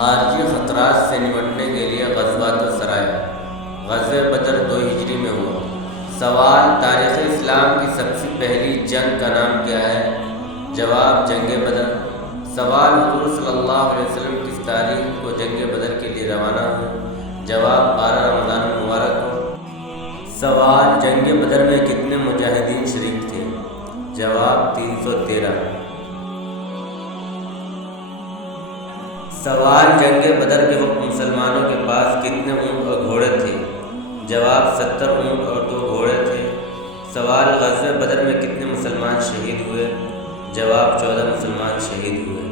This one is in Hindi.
खारजी ख़तरात से निपटने के लिए ग़ज़वात सराया। ग़ज़वे बदर 2 हिजरी में हुआ। सवाल, तारीख़ इस्लाम की सबसे पहली जंग का नाम क्या है? जवाब, जंग बदर। सवाल, हुज़ूर सल्लल्लाहु अलैहि वसल्लम किस तारीख को जंग बदर के लिए रवाना हुए? जवाब, 12 रमज़ान मुबारक को। सवाल, जंग बदर में कितने मुजाहिदीन शरीक थे? जवाब, 313। सवाल, जंग बदर के वक्त मुसलमानों के पास कितने ऊँट और घोड़े थे? जवाब, 70 ऊँट और 2 घोड़े थे। सवाल, ग़ज़वे बदर में कितने मुसलमान शहीद हुए? जवाब, 14 मुसलमान शहीद हुए।